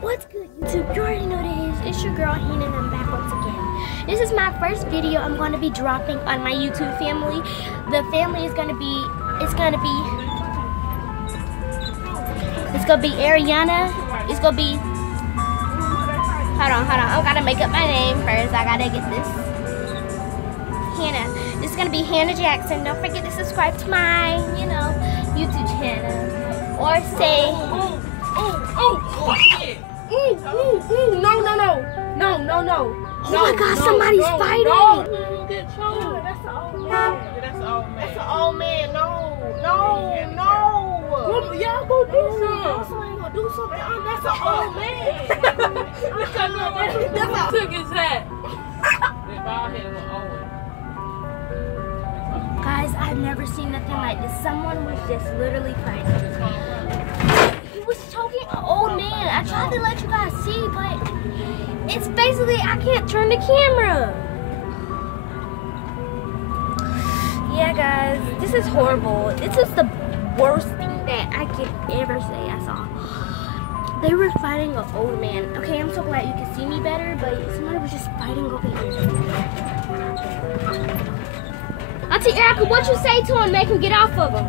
What's good, YouTube? You already know what it is. It's your girl Hannah, and I'm back once again. This is my first video I'm going to be dropping on my YouTube family. The family is going to be, it's going to be Ariana. It's going to be, hold on. I gotta make up my name first. I gotta get this. Hannah. This is going to be Hannah Jackson. Don't forget to subscribe to my, YouTube channel. Or say, no. Oh my God, somebody's fighting. That's an old man. That's an old man. No. Y'all go do something. Do something. That's an old man. That's took his hat. Guys, I've never seen nothing like this. Someone was just literally fighting. He was choking an old man. I tried to let you guys see, but it's basically, I can't turn the camera. Yeah, guys, this is horrible. This is the worst thing that I could ever say I saw. They were fighting an old man. Okay, I'm so glad you can see me better, but somebody was just fighting over here. Auntie Erica, what you say to him? Make him get off of him.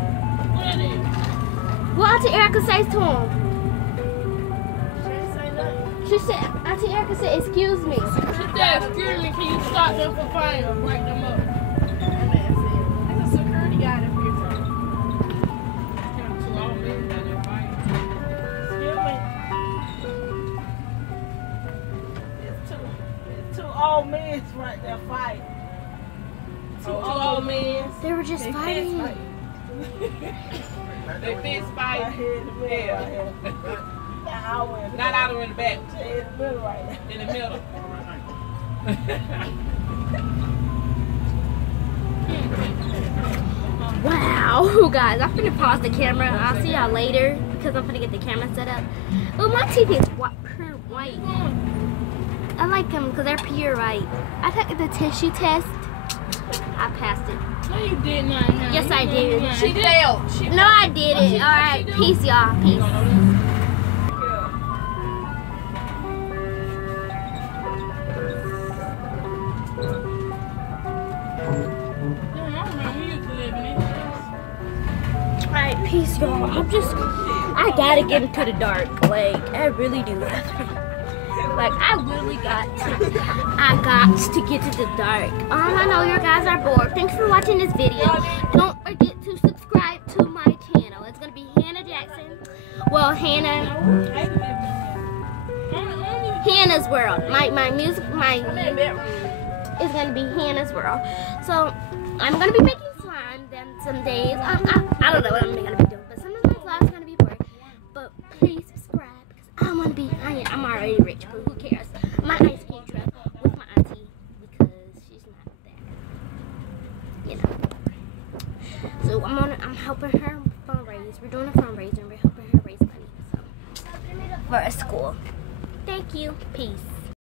What Auntie Erica says to him? She said, Auntie Erica said, excuse me. She said, excuse me, can you stop them from fighting or break them up? There's a security guy up here too. Two old men down there fighting. Excuse me. It's two old men right there fighting. Two old men. They were just fighting. They fist fight. Yeah. Not out in the back. In the middle right now. In the middle. Wow, guys, I'm finna pause the camera. I'll see y'all later because I'm finna get the camera set up. Oh, my teeth is pure white. I like them because they're pure white. I took the tissue test. I passed it. No, you did not. No. Yes, I did. She failed. No, I didn't. All right, peace, y'all. Peace. All right, peace, y'all. I gotta get into the dark. Like, I really do. Like, I got to get to the dark. I know you guys are bored. Thanks for watching this video. Don't forget to subscribe to my channel. It's gonna be Hannah Jackson. Well, Hannah's World. My music is gonna be Hannah's World. So I'm gonna be making slime then some days. I don't know what I'm gonna be doing, but some of my vlogs are gonna be boring. But please subscribe because I'm already rich, but who cares? My ice cream truck with my auntie because she's not that, So I'm helping her fundraise. We're doing a fundraiser and we're helping her raise money. So for a school. Thank you. Peace.